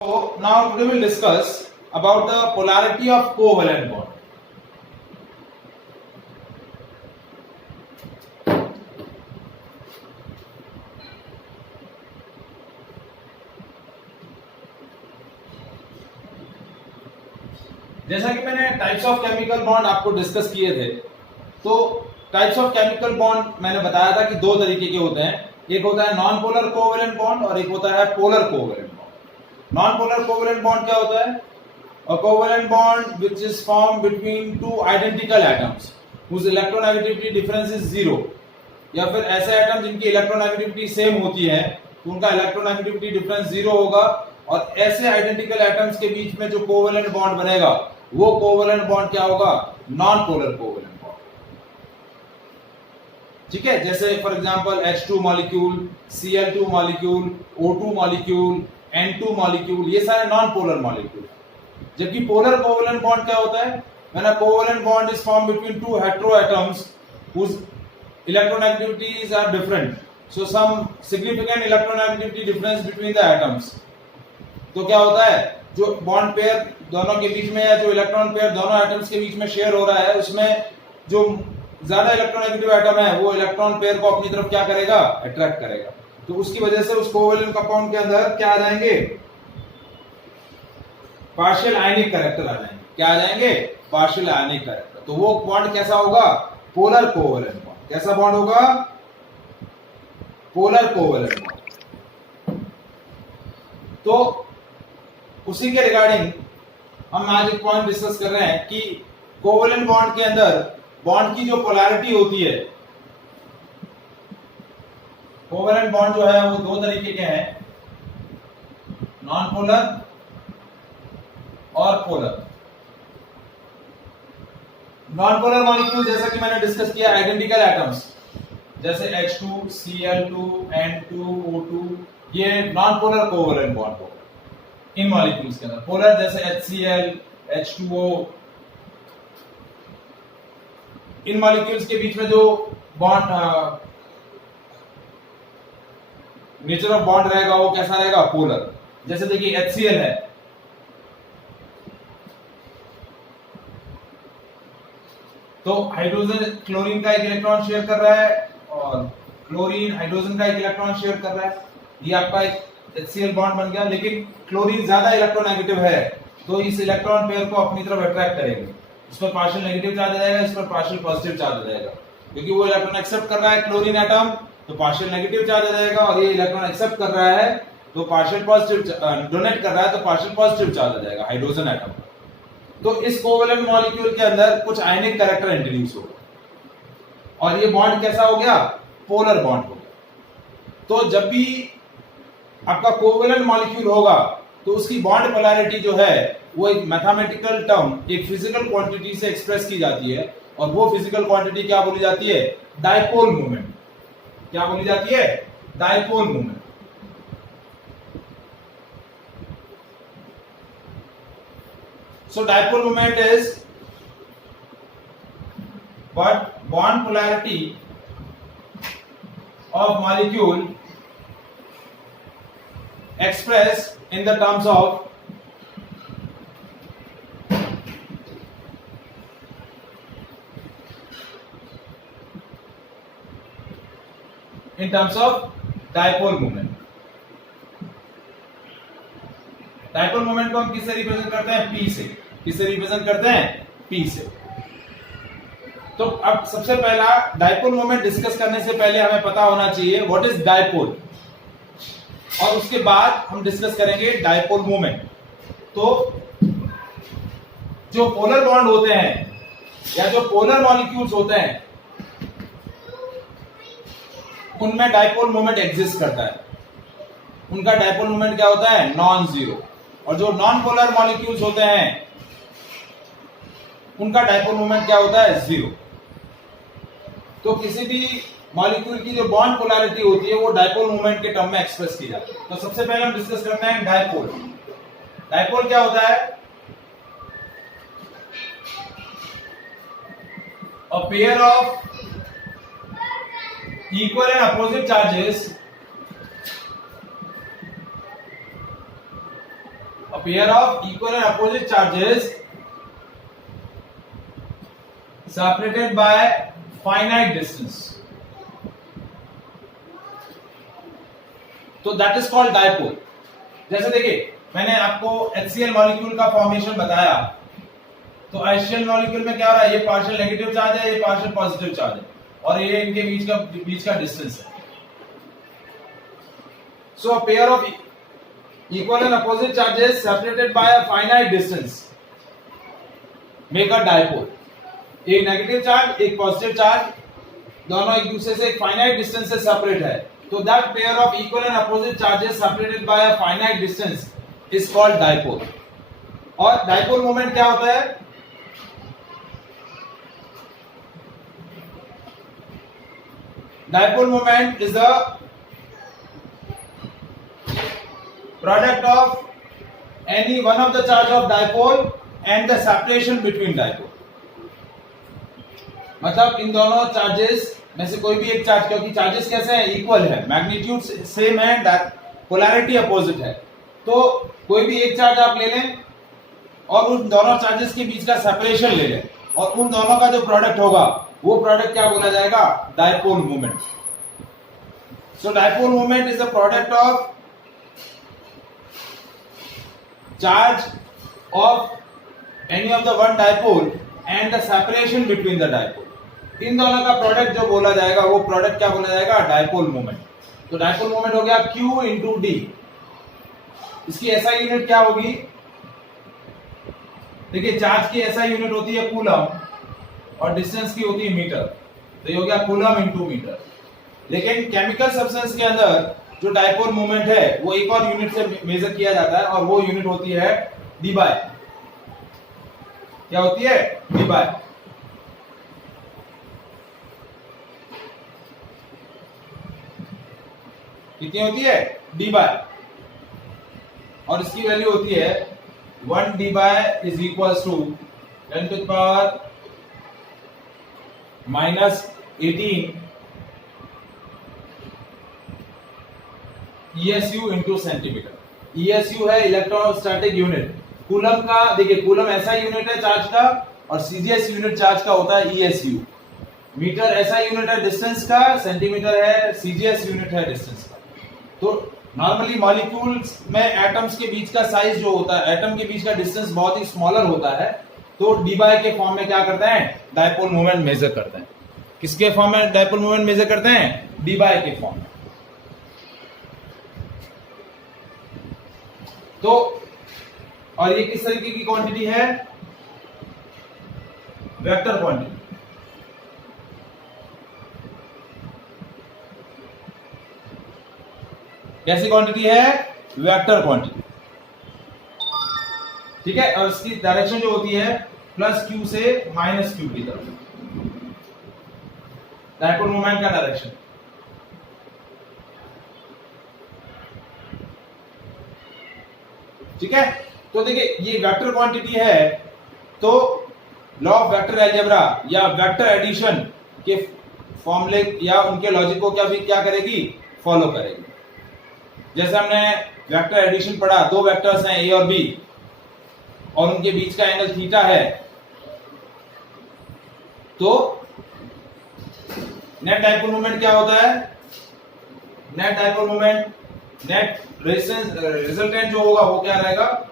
So now today we will discuss about the polarity of covalent bond. जैसा कि मैंने types of chemical bond आपको discuss किए थे, तो टाइप्स ऑफ केमिकल बॉन्ड मैंने बताया था कि दो तरीके के होते हैं। एक होता है नॉन पोलर कोवेलेंट बॉन्ड और एक होता है polar covalent bond. Non polar covalent bond क्या होता है? A covalent bond which is formed between two identical atoms whose electronegativity difference is zero, या फिर ऐसे एटम जिनकी इलेक्ट्रोनेगेटिविटी सेम होती है तो उनका इलेक्ट्रोनेगेटिविटी डिफरेंस जीरो होगा, और ऐसे आइडेंटिकल एटम्स के बीच में जो कोवेलेंट बॉन्ड बनेगा वो कोवेलेंट बॉन्ड क्या होगा? Non polar covalent bond. ठीक है, जैसे for example H2 molecule, Cl2 molecule, O2 molecule, N2 molecule, ये सारे नॉन पोलर मॉलिक्यूल। जबकि पोलर कोवेलेंट बॉन्ड क्या होता है? When a covalent bond is formed between two heteroatoms whose electronegativities are different, so some significant electronegativity difference between the atoms. तो क्या होता है, जो बॉन्ड पेयर दोनों के बीच में या जो इलेक्ट्रॉन पेयर दोनों एटम्स के बीच में शेयर हो रहा है, उसमें जो ज्यादा इलेक्ट्रोनेगेटिव एटम है वो इलेक्ट्रॉन पेयर को अपनी तरफ क्या करेगा? अट्रैक्ट करेगा। तो उसकी वजह से उस कोवेलेंट कंपाउंड के अंदर क्या आ जाएंगे? पार्शियल आयनिक कैरेक्टर आ जाएंगे। क्या आ जाएंगे? पार्शियल आयनिक कैरेक्टर। तो वो बॉन्ड कैसा होगा? Polar covalent bond. कैसा बॉन्ड होगा? Polar covalent bond. तो उसी के रिगार्डिंग हम आज एक पॉइंट डिस्कस कर रहे हैं कि कोवेलेंट बॉन्ड के अंदर बॉन्ड की जो पोलैरिटी होती है, कोवेलेंट बॉन्ड जो है वो दो तरीके के हैं, नॉन पोलर और पोलर। नॉन पोलर मॉलिक्यूल जैसा कि मैंने डिस्कस किया, आइडेंटिकल एटम्स जैसे H2, Cl2, N2, O2, ये नॉन पोलर कोवेलेंट बॉन्ड होगा इन मॉलिक्यूल्स के अंदर। पोलर जैसे HCl, H2O, इन मॉलिक्यूल्स के बीच में जो बॉन्ड नेचर ऑफ बॉन्ड रहेगा वो कैसा रहेगा? पोलर। जैसे देखिए HCl है, तो हाइड्रोजन क्लोरीन का एक इलेक्ट्रॉन शेयर कर रहा है और क्लोरीन हाइड्रोजन का एक इलेक्ट्रॉन शेयर कर रहा है। ये आपका एक HCl बॉन्ड बन गया, लेकिन क्लोरीन ज्यादा इलेक्ट्रोनेगेटिव है तो इस इलेक्ट्रॉन पेयर को अपनी तरफ अट्रैक्ट करेंगे। इस पर पार्शियल नेगेटिव चार्ज आ जाएगा, इस पर पार्शियल पॉजिटिव चार्ज आ जाएगा। क्योंकि वो इलेक्ट्रॉन एक्सेप्ट कर रहा है क्लोरीन एटम, तो पार्शियल नेगेटिव चार्ज आ जाएगा, और ये इलेक्ट्रॉन एक्सेप्ट कर रहा है तो पार्शियल पॉजिटिव डोनेट कर रहा है तो पार्शियल पॉजिटिव चार्ज आ जाएगा हाइड्रोजन एटम। तो इस कोवेलेंट मॉलिक्यूल के अंदर कुछ आयनिक कैरेक्टर इंट्रोड्यूस होगा और ये बॉन्ड कैसा हो गया? पोलर बॉन्ड हो गया। तो जब भी आपका कोवेलेंट मॉलिक्यूल होगा तो उसकी बॉन्ड पोलैरिटी जो है वो एक मैथमेटिकल टर्म, एक फिजिकल क्वांटिटी से एक्सप्रेस की जाती है, और वो फिजिकल क्वांटिटी क्या बोली जाती है? Dipole moment. क्या बोली जाती है? Dipole moment. So dipole moment is what? Bond polarity of molecule expressed in the terms of dipole moment. Dipole moment को हम किससे रिप्रेजेंट करते हैं? P से। किससे रिप्रेजेंट करते हैं? P से। तो अब सबसे पहला डायपोल मोमेंट डिस्कस करने से पहले हमें पता होना चाहिए व्हाट इज डायपोल, और उसके बाद हम डिस्कस करेंगे डायपोल मोमेंट। तो जो पोलर बॉन्ड होते हैं या जो पोलर मॉलिक्यूल्स होते हैं उनमें डायपोल मोमेंट एग्जिस्ट करता है। उनका डायपोल मोमेंट क्या होता है? Non zero. और जो नॉन पोलर मॉलिक्यूल्स होते हैं उनका डायपोल मोमेंट क्या होता है? जीरो। तो किसी भी मॉलिक्यूल की जो बॉन्ड पोलैरिटी होती है वो डायपोल मोमेंट के टर्म में एक्सप्रेस की जाती है। तो सबसे पहले हम डिस्कस करते हैं डायपोल। डायपोल क्या होता है? अ pair of equal and opposite charges pair of equal and opposite charges separated by finite distance, तो दैट इज कॉल्ड डायपोल। जैसे देखिए मैंने आपको HCl मॉलिक्यूल का फॉर्मेशन बताया, तो HCl मॉलिक्यूल में क्या हो रहा है, ये पार्शियल नेगेटिव चार्ज है, ये पार्शियल पॉजिटिव चार्ज है, और ये इनके बीच का डिस्टेंस है। So a pair of equal and opposite charges separated by a finite distance make a dipole. एक नेगेटिव चार्ज, एक पॉजिटिव चार्ज, दोनों एक दूसरे से एक फाइनाइट डिस्टेंस से सेपरेट है, तो that pair of equal and opposite charges separated by a finite distance is called dipole. और डायपोल मोमेंट क्या होता है, dipole moment is the product of any one of the charge of dipole and the separation between dipole. मतलब इन दोनों charges में से कोई भी एक चार्ज, क्योंकि चार्जेस कैसे हैं, इक्वल है, मैग्नीट्यूड सेम है, पोलैरिटी अपोजिट है, तो कोई भी एक चार्ज आप ले लें और उन दोनों चार्जेस के बीच का सेपरेशन ले लें, और उन दोनों का जो प्रोडक्ट होगा वो प्रोडक्ट क्या बोला जाएगा, dipole moment. So dipole moment is the product of charge of any of the one dipole and the separation between the dipole. इन दोनों का प्रोडक्ट जो बोला जाएगा वो प्रोडक्ट क्या बोला जाएगा, डायपोल मोमेंट। तो डायपोल मोमेंट हो गया Q इंटू डी। इसकी SI यूनिट क्या होगी, देखिए चार्ज की SI यूनिट होती है कूलम और डिस्टेंस की होती है मीटर, तो ये हो गया कूलम इंटू मीटर। लेकिन केमिकल सब्सटेंस के अंदर जो डायपोल मोमेंट है वो एक और यूनिट से मेजर किया जाता है, और वो यूनिट होती है डी बाय। क्या होती है, डी बाय। कितनी होती है, डी बाय, और इसकी वैल्यू होती है 1 debye is equal to 10 to the power -18 ESU into centimetre. ESU है इलेक्ट्रोस्टैटिक यूनिट। कूलम का देखिए, कूलम ऐसा यूनिट है चार्ज का, और CGS यूनिट चार्ज का होता है ESU। मीटर ऐसा यूनिट है डिस्टेंस का, सेंटीमीटर है CGS यूनिट है डिस्टेंस का। तो नॉर्मली मॉलिक्यूल्स में एटम्स के बीच का साइज जो होता है, एटम के बीच का डिस्टेंस बहुत ही स्मॉलर होता है, तो डी बाय के फॉर्म में क्या करते हैं, डायपोल मोमेंट मेजर करते हैं। किसके फॉर्म में डायपोल मोमेंट मेजर करते हैं, डी बाय के फॉर्म में। तो और ये किस तरीके की क्वांटिटी है, वेक्टर क्वांटिटी। कैसी क्वांटिटी है, वेक्टर क्वांटिटी। ठीक है, और इसकी डायरेक्शन जो होती है +q से -q की तरफ, डायपोल मोमेंट का डायरेक्शन। ठीक है, तो देखिए ये वेक्टर क्वांटिटी है, तो लॉ ऑफ वेक्टर अलजेब्रा या वेक्टर एडिशन के फॉर्मूले या उनके लॉजिक को क्या करेगी, फॉलो करेगी। जैसे हमने वेक्टर एडिशन पढ़ा, दो वेक्टर्स हैं A और B और उनके बीच का एंगल थीटा है, तो नेट डायपोल मोमेंट क्या होता है, net dipole moment, net resultant जो होगा वो क्या रहेगा,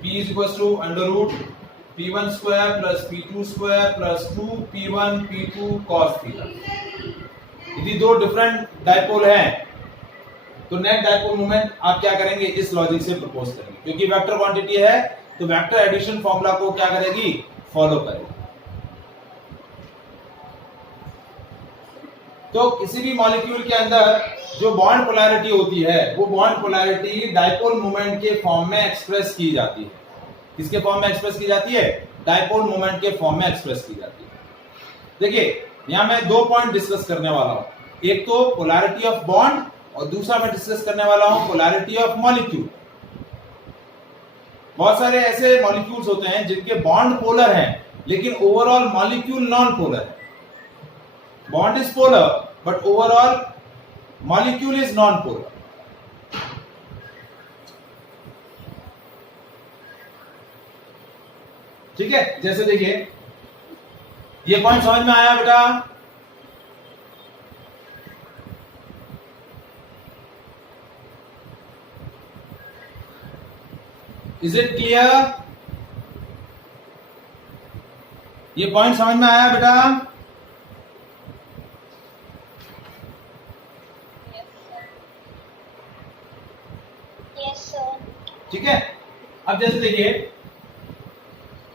P is equals to √ P1 square plus P2 square plus 2 P1 P2 cos theta. यदि दो डिफरेंट डायपोल हैं तो नेट डायपोल मोमेंट आप क्या करेंगे, इस लॉजिक से प्रपोज करेंगे, क्योंकि वेक्टर क्वांटिटी है तो वेक्टर एडिशन फॉर्मूला को क्या करेगी, फॉलो करेगी। तो किसी भी मॉलिक्यूल के अंदर जो बॉन्ड पोलैरिटी होती है वो बॉन्ड पोलैरिटी डायपोल मोमेंट के फॉर्म में एक्सप्रेस की जाती है। किसके फॉर्म में एक्सप्रेस की जाती है, डायपोल मोमेंट के फॉर्म में एक्सप्रेस की जाती है। देखिए यहां मैं दो पॉइंट डिस्कस करने वाला हूं, एक तो पोलैरिटी ऑफ बॉन्ड और दूसरा मैं डिस्कस करने वाला हूं पोलैरिटी ऑफ मॉलिक्यूल। बहुत सारे ऐसे मॉलिक्यूल्स होते हैं जिनके बॉन्ड पोलर हैं लेकिन ओवरऑल मॉलिक्यूल नॉन पोलर है। Bond is polar but overall molecule is non polar. ठीक है, जैसे देखिए ये पॉइंट समझ में आया बेटा? Is it clear? ये पॉइंट समझ में आया बेटा? Yes sir. ठीक है, अब जैसे देखिए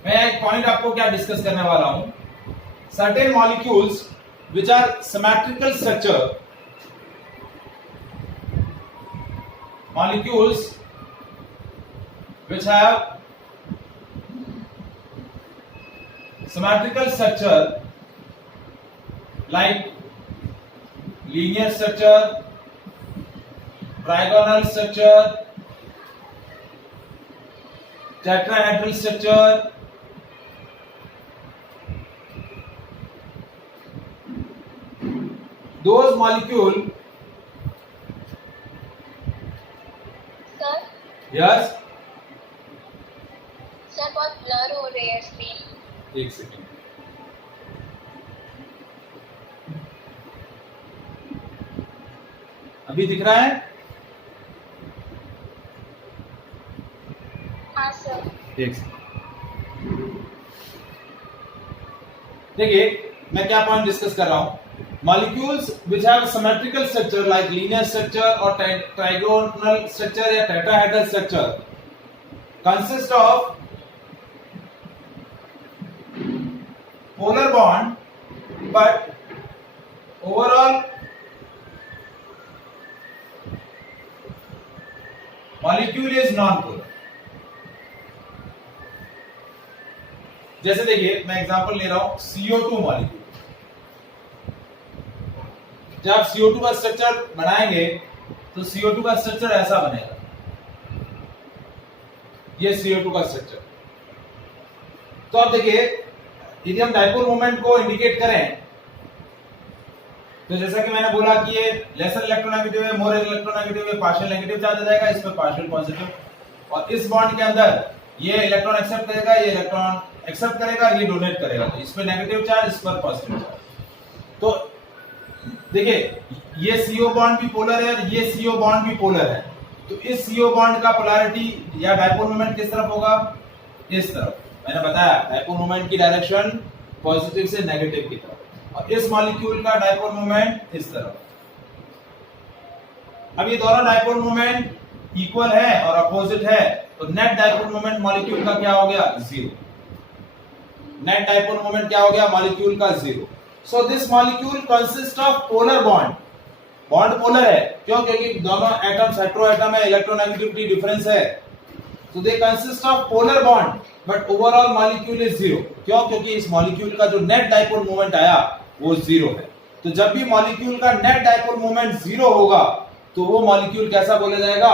मैं एक पॉइंट आपको क्या डिस्कस करने वाला हूं। Certain molecules which are symmetrical structure, molecules which have symmetrical structure like linear structure, trigonal structure, tetrahedral structure, those molecule, sir yes, sir बहुत ब्लर हो रही है स्क्रीन। एक सेकेंड, अभी दिख रहा है? हाँ सर। एक सेकेंड, देखिए मैं क्या पॉइंट डिस्कस कर रहा हूं। Molecules which have symmetrical structure like linear structure और ट्राइगोनल स्ट्रक्चर या tetrahedral structure consist of polar bond but overall molecule is non-polar। जैसे देखिए मैं एग्जांपल ले रहा हूं CO2 मॉलिक्यूल। जब आप CO2 का स्ट्रक्चर बनाएंगे तो CO2 का स्ट्रक्चर ऐसा बनेगा, ये CO2 का स्ट्रक्चर। तो आप देखिए यदि हम डाइपोल मोमेंट को इंडिकेट करें तो जैसा कि मैंने बोला कि ये लेसर इलेक्ट्रोनेगेटिव है, मोर इलेक्ट्रोनेगेटिव है, पार्शियल नेगेटिव ज्यादा जाएगा, इस पे पार्शियल पॉजिटिव। और इस बॉन्ड के अंदर ये इलेक्ट्रॉन एक्सेप्ट करेगा, ये इलेक्ट्रॉन एक्सेप्ट करेगा, ये डोनेट करेगा, तो इस पे नेगेटिव चार्ज, इस पर पॉजिटिव चार्ज। तो देखिए ये CO बॉन्ड भी पोलर है और ये CO बॉन्ड भी पोलर है, तो इस CO बॉन्ड का पोलैरिटी या डाइपोल मोमेंट किस तरफ होगा? इस तरफ। मैंने बताया डाइपोल मोमेंट की डायरेक्शन पॉजिटिव से नेगेटिव की तरफ, और इस मॉलिक्यूल का डाइपोल मोमेंट इस तरफ। अब ये दोनों डाइपोल मोमेंट इक्वल है और अपोजिट है, तो नेट डाइपोल मोमेंट मॉलिक्यूल का क्या हो गया? जीरो। नेट डाइपोल मोमेंट क्या हो गया? मॉलिक्यूल का zero. So this molecule consist of polar bond. Bond polar है, क्यों? क्योंकि दोनों एटम्स हेटेरो एटम है, इलेक्ट्रोनेगेटिविटी डिफरेंस है, so they consist of polar bond but overall molecule is zero। क्यों? क्योंकि इस मॉलिक्यूल का जो नेट डाइपोल मोमेंट आया वो जीरो है। तो जब भी मॉलिक्यूल का नेट डाइपोल मोमेंट जीरो होगा तो वो मॉलिक्यूल कैसा बोला जाएगा?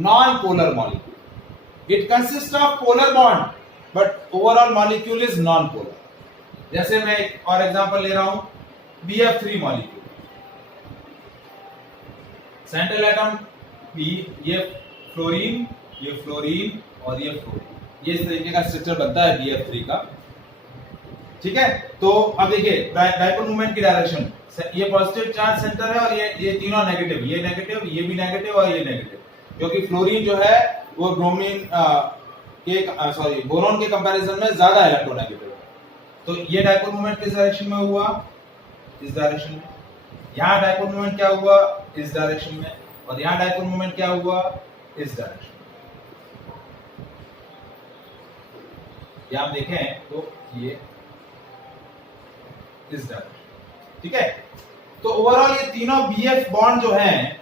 Non polar molecule. It consist of polar bond but overall molecule is non polar. जैसे मैं एक और एग्जांपल ले रहा हूं, BF3 molecule, central atom P, ये फ्लोरीन, ये फ्लोरीन और ये फ्लोरीन, ये इस तरीके का स्ट्रक्चर बनता है BF3 का। ठीक है, तो अब देखिए डाइपोल मोमेंट की डायरेक्शन, ये पॉजिटिव चार्ज सेंटर है और ये तीनों नेगेटिव, ये नेगेटिव, ये भी नेगेटिव और ये नेगेटिव, क्योंकि फ्लोरीन जो है वो ब्रोमीन के बोरॉन के कंपैरिजन में ज्यादा इलेक्ट्रोनेगेटिव है। तो ये डाइपोल मोमेंट किस डायरेक्शन में हुआ? इस डायरेक्शन में। यहाँ डाइपोल मोमेंट क्या हुआ? इस डायरेक्शन में। और यहाँ डाइपोल मोमेंट क्या हुआ? इस डायरेक्शन। यहां देखें तो ये इस डायरेक्शन। ठीक है, तो ओवरऑल ये तीनों BF बॉन्ड जो हैं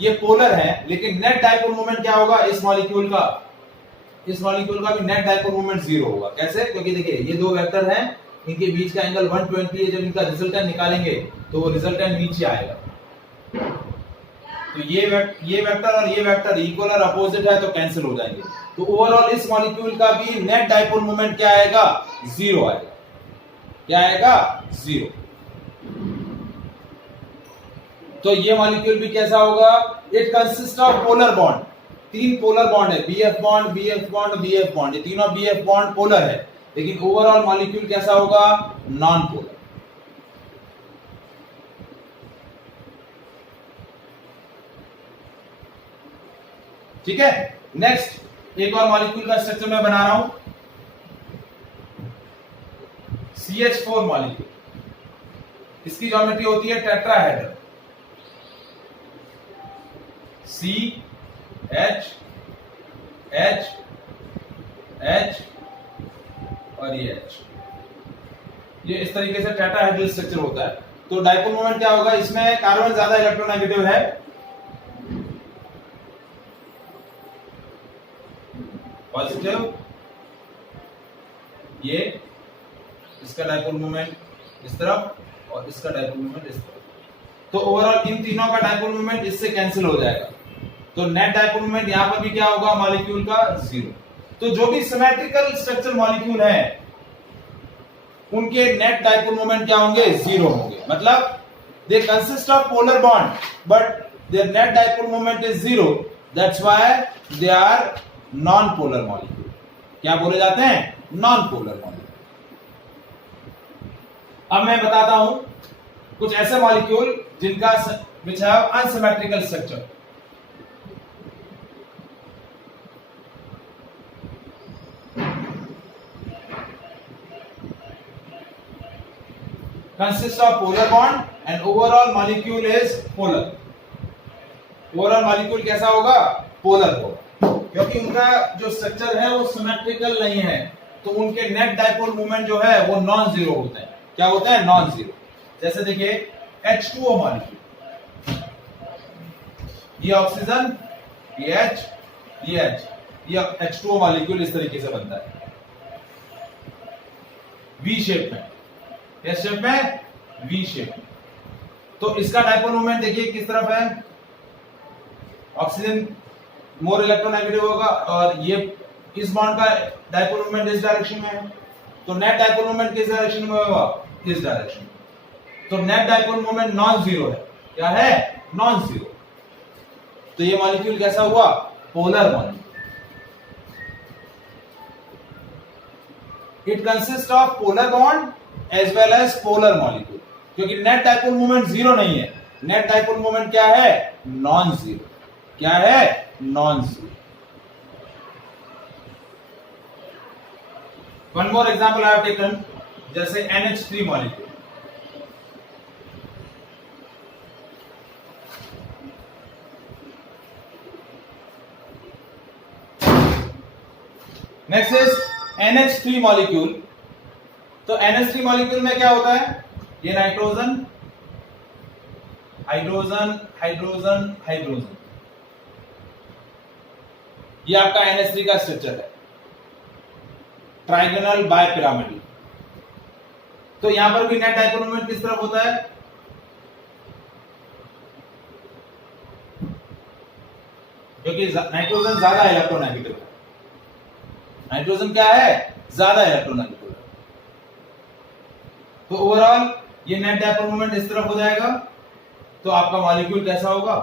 ये पोलर हैं, लेकिन नेट डाइपोल मोमेंट क्या होगा? इस मॉलिक्यूल का भी नेट डाइपोल मोमेंट जीरो होगा। कैसे? क्योंकि देखिए ये दो वेक्टर हैं, इनके बीच का एंगल 120 है, जब इनका रिजल्टेंट निकालेंगे तो वो रिजल्टेंट नीचे आएगा। तो ये वेक्टर और ये वेक्टर इक्वल और अपोजिट है तो कैंसिल हो जाएंगे। तो ओवरऑल इस मॉलिक्यूल का भी नेट डाइपोल मोमेंट क्या आएगा? जीरो आएगा। क्या आएगा? जीरो। तो ये मॉलिक्यूल भी कैसा होगा? It consist of polar bond, 3 polar bond है, BF bond, BF bond, BF bond, ये तीनों BF बॉन्ड पोलर है, लेकिन ओवरऑल मॉलिक्यूल कैसा होगा? Non polar. ठीक है, नेक्स्ट एक और मॉलिक्यूल का स्ट्रक्चर मैं बना रहा हूं, CH4 मॉलिक्यूल। इसकी ज्योमेट्री होती है टेट्राहेड्रल, CH H H और ये H, ये इस तरीके से टेट्राहेड्रल स्ट्रक्चर होता है। तो डाइपोल मोमेंट क्या होगा? इसमें कार्बन ज्यादा इलेक्ट्रोनेगेटिव है, पॉजिटिव, ये इसका डाइपोल मोमेंट इस तरफ और इसका डाइपोल मोमेंट इस तरफ। तो ओवरऑल इन तीनों का डाइपोल मोमेंट इससे कैंसिल हो जाएगा, तो नेट डाइपोल मोमेंट यहां पर भी क्या होगा? मॉलिक्यूल का 0। तो जो भी सिमेट्रिकल स्ट्रक्चर मॉलिक्यूल है उनके नेट डाइपोल मोमेंट क्या होंगे? 0 होंगे। मतलब they consist of polar bond but their net dipole moment is 0, that's why they are non polar molecule. क्या बोले जाते हैं? Non polar molecule. अब मैं बताता हूं कुछ ऐसे मॉलिक्यूल जिनका which have unsymmetrical structure. consists of polar bond and overall molecule is polar. Overall molecule कैसा होगा? polar होगा, क्योंकि उनका जो स्ट्रक्चर है वो सिमेट्रिकल नहीं है, तो उनके नेट डाइपोल मोमेंट जो है वो नॉन जीरो होते हैं। क्या होता है? Non zero. जैसे देखिए H2O मॉलिक्यूल, ये ऑक्सीजन, ये H, ये H, ये H2O मॉलिक्यूल इस तरीके से बनता है, V शेप में, इस शेप में, V शेप में। तो इसका डाइपोल मोमेंट देखिए किस तरफ है? ऑक्सीजन मोर इलेक्ट्रोनेगेटिव होगा और ये इस बॉन्ड का डाइपोल मोमेंट इस डायरेक्शन में है, तो नेट डाइपोल मोमेंट किस डायरेक्शन में होगा? इस डायरेक्शन में। तो net dipole moment non zero है। क्या है? Non zero. तो ये मॉलिक्यूल कैसा हुआ? Polar molecule. It consist of polar bond as well as polar molecule, क्योंकि नेट डाइपोल मोमेंट जीरो नहीं है। नेट डाइपोल मोमेंट क्या है? Non zero. क्या है? Non zero. One more example I have taken, जैसे NH3 molecule. Next is NH3 molecule. तो NH3 molecule में क्या होता है? ये नाइट्रोजन, हाइड्रोजन, हाइड्रोजन, हाइड्रोजन, ये आपका NH3 का स्ट्रक्चर है, ट्राइगोनल बायपिरामिडल। तो यहां पर भी नेट डाइपोल मोमेंट किस तरफ होता है? क्योंकि नाइट्रोजन ज्यादा इलेक्ट्रोनेगेटिव है। नाइट्रोजन क्या है? ज्यादा इलेक्ट्रोनेगेटिव है। तो ओवरऑल ये नेट डाइपोल मोमेंट इस तरफ हो जाएगा, तो आपका मॉलिक्यूल कैसा होगा?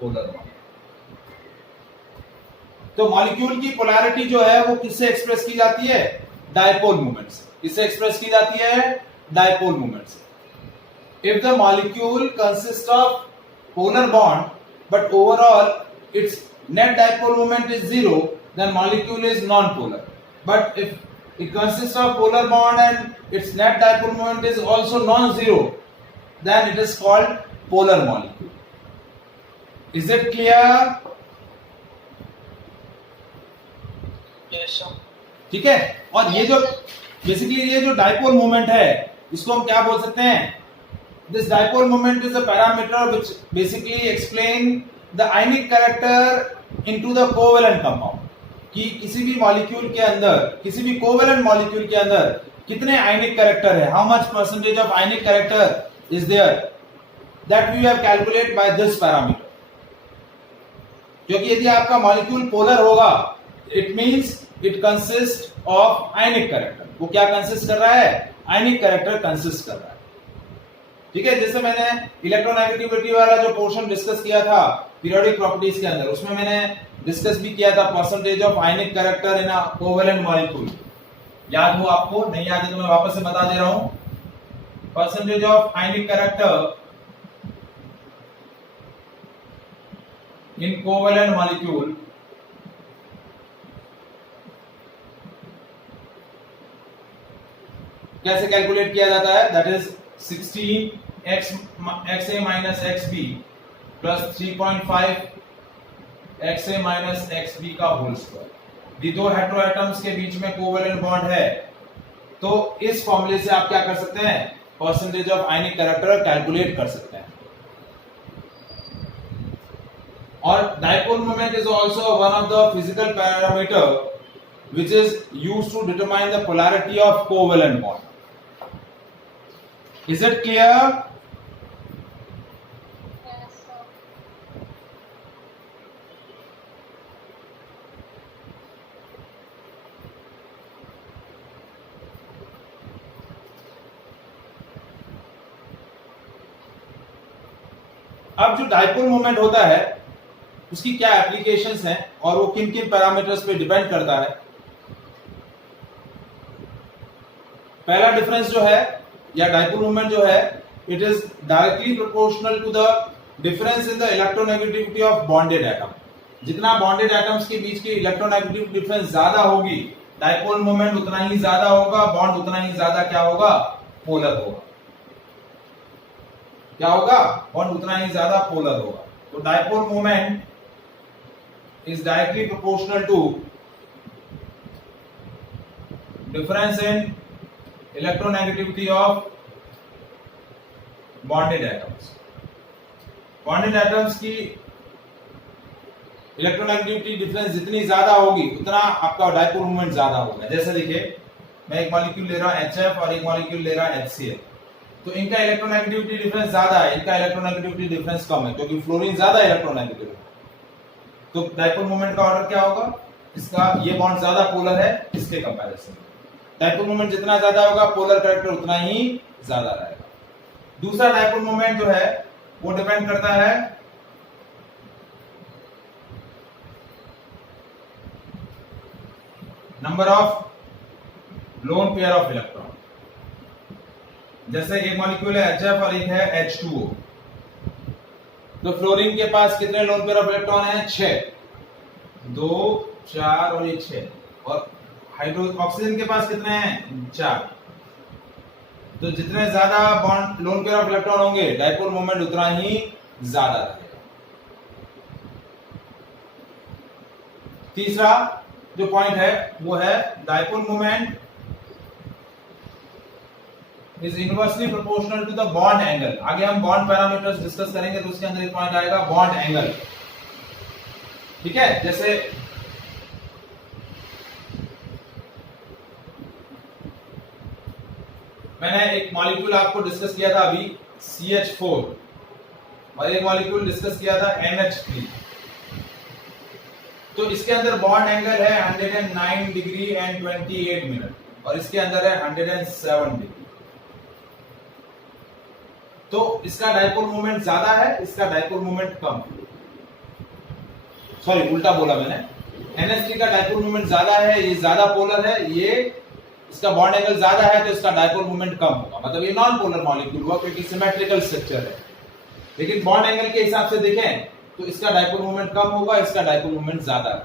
Polar molecule. तो मॉलिक्यूल की पोलैरिटी जो है वो किससे एक्सप्रेस की जाती है? डाइपोल मोमेंट से। किससे एक्सप्रेस की जाती है? डाइपोल मोमेंट से। If the molecule consist of polar bond but overall it's net dipole moment is zero, then molecule is non-polar. But if it consists of polar bond and its net dipole moment is also non-zero, then it is called polar molecule. Is it clear? Yes, sir. ठीक है। और ये जो basically ये जो dipole moment है इसको हम क्या बोल सकते हैं? This dipole moment is a parameter which basically explain the ionic character into the covalent compound. कि किसी भी मॉलिक्यूल के अंदर, किसी भी कोवेलेंट मॉलिक्यूल के अंदर कितने आयनिक कैरेक्टर है, how much percentage of ionic character is there, that we have calculate by this parameter. क्योंकि यदि आपका मॉलिक्यूल पोलर होगा, it means it consist of ionic character. वो क्या कंसिस्ट कर रहा है? आयनिक कैरेक्टर कंसिस्ट कर रहा है। ठीक है, जैसे मैंने इलेक्ट्रोनेगेटिविटी वाला जो पोर्शन डिस्कस किया था पीरियोडिक प्रॉपर्टीज के अंदर, उसमें मैंने डिस्कस भी किया था percentage of ionic character in a covalent molecule. याद हो आपको? नहीं याद है तो मैं वापस से बता दे रहा हूं। Percentage of ionic character in covalent molecule कैसे कैलकुलेट किया जाता है? That is 16 minus XB plus 3.5 XA minus XB का होल स्क्वायर। ये दो हेटेरोएटम्स के बीच में कोवेलेंट बॉन्ड है, तो इस फॉर्मूले से आप क्या कर सकते हैं? Percentage of ionic character calculate कर सकते हैं। और dipole moment is also one of the physical parameter which is used to determine the polarity of covalent bond. Is it clear? Yes, sir. अब जो डाइपोल मोमेंट होता है उसकी क्या एप्लीकेशंस हैं और वो किन किन पैरामीटर्स पे डिपेंड करता है? पहला डिफरेंस जो है या डाइपोल मोमेंट जो है, it is directly proportional to the difference in the electronegativity of bonded atom. जितना बॉन्डेड एटम्स के बीच की इलेक्ट्रोनेगेटिव डिफरेंस ज्यादा होगी, डाइपोल मोमेंट उतना ही ज्यादा होगा, बॉन्ड उतना ही ज्यादा क्या होगा? पोलर होगा। क्या होगा? बॉन्ड उतना ही ज्यादा पोलर होगा। तो dipole moment is directly proportional to difference in electronegativity of bonded atoms. Bonded atoms की इलेक्ट्रोनेगेटिविटी डिफरेंस जितनी ज्यादा होगी उतना आपका डाइपोल मोमेंट ज्यादा होगा। जैसे देखिए, मैं एक मॉलिक्यूल ले रहा हूं HF और एक मॉलिक्यूल ले रहा है HCl, तो इनका इलेक्ट्रोनेगेटिविटी डिफरेंस ज्यादा है, इनका इलेक्ट्रोनेगेटिविटी डिफरेंस कम है, क्योंकि फ्लोरीन ज्यादा इलेक्ट्रोनेगेटिव है। तो डाइपोल मोमेंट का ऑर्डर क्या होगा? इसका ये बॉन्ड ज्यादा पोलर है इसके कंपैरिजन में। डाइपोल मोमेंट जितना ज्यादा होगा, पोलर कैरेक्टर उतना ही ज्यादा रहेगा। दूसरा डाइपोल मोमेंट जो है वो डिपेंड करता है number of lone pair of electron. जैसे एक मॉलिक्यूल है HF और एक है H2O, तो फ्लोरीन के पास कितने लोन पेयर ऑफ इलेक्ट्रॉन है? 6, 2, 4 और ये 6। और ऑक्सीजन के पास कितने हैं? 4। तो जितने ज्यादा bond lone pair of electron होंगे, डाइपोल मोमेंट उतना ही ज्यादा रहेगा। तीसरा जो पॉइंट है वो है dipole moment is inversely proportional to the bond angle. आगे हम बॉन्ड पैरामीटर्स डिस्कस करेंगे तो उसके अंदर एक पॉइंट आएगा बॉन्ड एंगल। ठीक है, जैसे मैंने एक मॉलिक्यूल आपको डिस्कस किया था अभी CH4 और एक मॉलिक्यूल डिस्कस किया था NH3। तो इसके अंदर बॉन्ड एंगल है 109 डिग्री एंड 28 मिनट और इसके अंदर है 107 डिग्री। तो इसका डाइपोल मोमेंट ज्यादा है, इसका डाइपोल मोमेंट कम। सॉरी, उल्टा बोला मैंने। NH3 का डाइपोल मोमेंट ज्यादा है, ये ज्यादा पोलर है, ये इसका बॉन्ड एंगल ज्यादा है तो इसका डाइपोल मोमेंट कम होगा। मतलब ये नॉन पोलर मॉलिक्यूल हुआ क्योंकि सिमेट्रिकल स्ट्रक्चर है। लेकिन बॉन्ड एंगल के हिसाब से देखें तो इसका डाइपोल मोमेंट कम होगा, इसका डाइपोल मोमेंट ज्यादा है।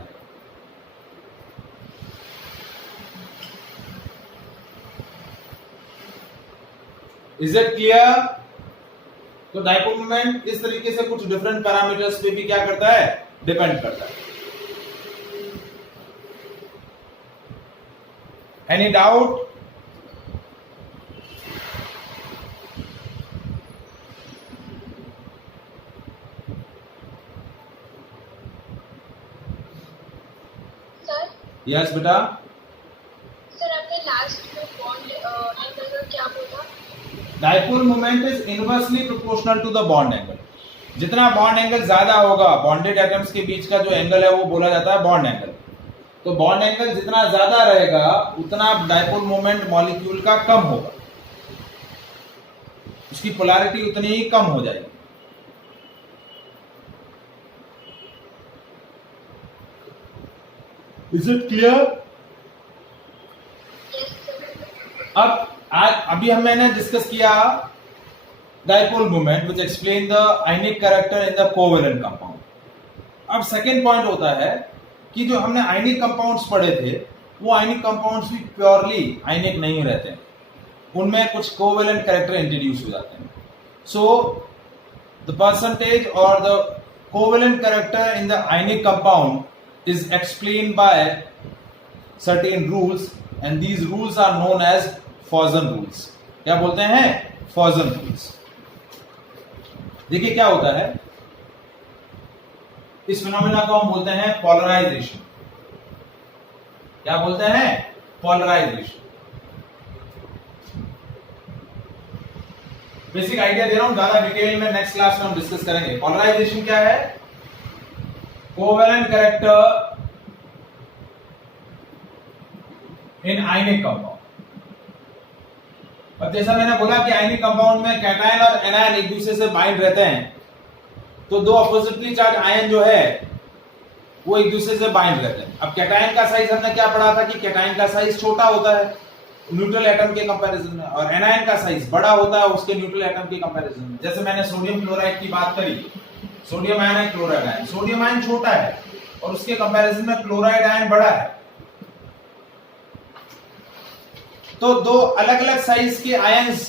Is it clear? तो डाइपोल मोमेंट इस तरीके से कुछ डिफरेंट पैरामीटर्स पे भी क्या करता है? डिपेंड करता है। Any doubt? सर यस बेटा। सर आपने लास्ट में बॉन्ड एंगल का क्या बोला? Dipole moment is inversely proportional to the bond angle. जितना बॉन्ड एंगल ज्यादा होगा, बॉन्डेड एटम्स के बीच का जो एंगल है वो बोला जाता है बॉन्ड एंगल। तो बॉन्ड एंगल जितना ज्यादा रहेगा उतना डाइपोल मोमेंट मॉलिक्यूल का कम होगा। उसकी पोलैरिटी उतनी ही कम हो जाएगी। Is it clear? Yes, sir. अब अभी मैंने डिस्कस किया dipole moment which explain the ionic character in the covalent compound. अब सेकेंड पॉइंट होता है कि जो हमने आयनिक कंपाउंड्स पढ़े थे वो आयनिक कंपाउंड्स भी प्योरली आयनिक नहीं रहते हैं, उनमें कुछ कोवेलेंट कैरेक्टर इंट्रोड्यूस हो जाते हैं। सो द परसेंटेज और the covalent character in the ionic compound is explained by certain rules and these rules are known as Fajans rules. क्या बोलते हैं? Fajans rules. देखिए क्या होता है, इस फिनोमेना को हम बोलते हैं पोलराइजेशन। क्या बोलते हैं? पोलराइजेशन। बेसिक आइडिया दे रहा हूं, ज्यादा डिटेल में नेक्स्ट क्लास में हम डिस्कस करेंगे। पोलराइजेशन क्या है? कोवेलेंट कैरेक्टर इन आयनिक कंपाउंड। अब जैसा मैंने बोला कि आयनिक कंपाउंड में कैटायन और एनायन एक दूसरे से बाइंड रहते हैं, तो दो अपोजिटली चार्ज आयन जो है वो एक दूसरे से बाइंड रहते हैं। अब कैटायन का साइज हमने क्या पढ़ा था कि कैटायन का साइज छोटा होता है न्यूट्रल एटम के कंपैरिजन में, और एनायन का साइज बड़ा होता है उसके न्यूट्रल एटम के कंपैरिजन में। जैसे मैंने सोडियम क्लोराइड की बात करी, सोडियम आयन है, क्लोराइड आयन। सोडियम आयन छोटा है और उसके कंपैरिजन में क्लोराइड आयन बड़ा है। तो दो अलग अलग साइज के आयंस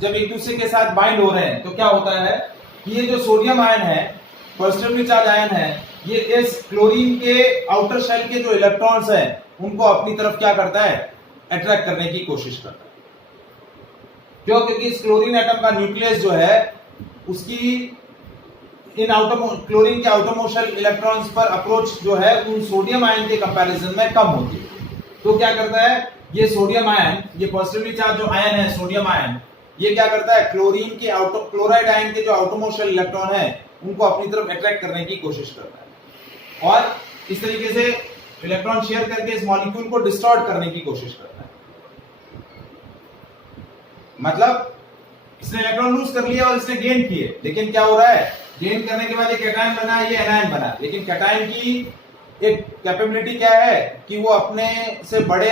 जब एक दूसरे के साथ बाइंड हो रहे हैं तो क्या होता है कि ये जो सोडियम आयन है, पॉजिटिवली चार्ज आयन है, ये इस क्लोरीन के आउटर शेल के जो इलेक्ट्रॉन्स हैं उनको अपनी तरफ क्या करता है? अट्रैक्ट करने की कोशिश करता है। क्यों? क्योंकि इस क्लोरीन एटम का न्यूक्लियस जो है उसकी इन क्लोरीन के आउटरमोस्ट शेल इलेक्ट्रॉन्स पर अप्रोच जो है उन सोडियम आयन के कंपैरिजन में कम होती है। तो क्या करता है ये सोडियम आयन, ये पॉजिटिवली चार्ज जो आयन है सोडियम आयन, ये क्या करता है? क्लोरीन के क्लोराइड आयन के जो आउटरमोस्ट शेल इलेक्ट्रॉन है उनको अपनी तरफ अट्रैक्ट करने की कोशिश करता है और इस तरीके से इलेक्ट्रॉन शेयर करके इस मॉलिक्यूल को डिस्टॉर्ट करने की कोशिश करता है। मतलब इसने इलेक्ट्रॉन लूज कर लिया और इसने गेन किए, लेकिन क्या हो रहा है? गेन करने के बाद ये कैटायन बना, ये एनायन बना, लेकिन कैटायन की एक कैपेबिलिटी क्या है कि वो अपने से बड़े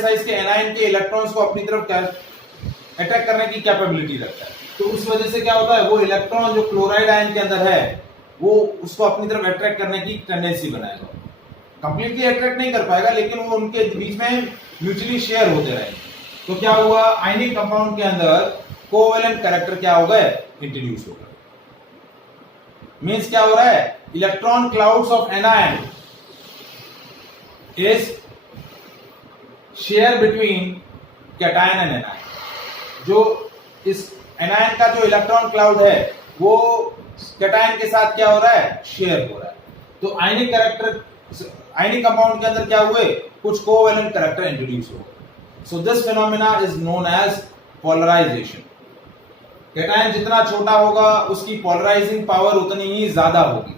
साइज के एनायन के इलेक्ट्रॉन्स को अपनी तरफ अटैक करने की कैपेबिलिटी रखता है। तो उस वजह से क्या होता है, वो इलेक्ट्रॉन जो क्लोराइड आयन के अंदर है वो उसको अपनी तरफ अट्रैक्ट करने की टेंडेंसी बनाएगा। कंप्लीटली अट्रैक्ट नहीं कर पाएगा, लेकिन वो उनके बीच में म्यूचुअली शेयर होते रहेंगे। तो क्या हुआ? आयनिक कंपाउंड के अंदर कोवेलेंट कैरेक्टर क्या हो गए? इंट्रोड्यूस हो गए। मींस क्या हो रहा है? Electron clouds of anion is share between cation and anion. जो इस एनायन का जो इलेक्ट्रॉन क्लाउड है वो कैटायन के साथ क्या हो रहा है? शेयर हो रहा है। तो आयनिक कंपाउंड के अंदर क्या हुए? कुछ कोवेलेंट कैरेक्टर इंट्रोड्यूस हो गए। So this phenomena is known as polarisation. Cation जितना छोटा होगा उसकी पोलराइजिंग पावर उतनी ही ज्यादा होगी,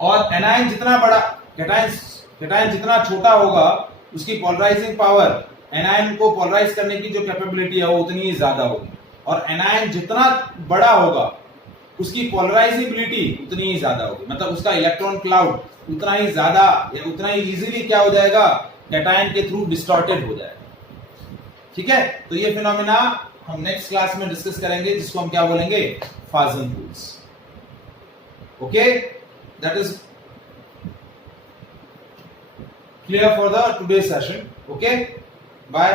और एनायन जितना बड़ा, कैटायन जितना छोटा होगा उसकी पोलराइजिंग पावर, एनायन को पोलराइज करने की जो कैपेबिलिटी है वो उतनी ही ज्यादा होगी, और एनायन जितना बड़ा होगा उसकी पोलराइजेबिलिटी उतनी ही ज्यादा होगी। मतलब उसका इलेक्ट्रॉन क्लाउड उतना ही ज्यादा या उतना ही इजीली क्या हो जाएगा? कैटायन के थ्रू डिस्टॉर्टेड हो जाएगा। ठीक है, तो ये फिनोमेना हम नेक्स्ट क्लास में डिस्कस करेंगे, जिसको हम क्या बोलेंगे? Fajans rules. Okay, that is clear for the today session. Okay, bye.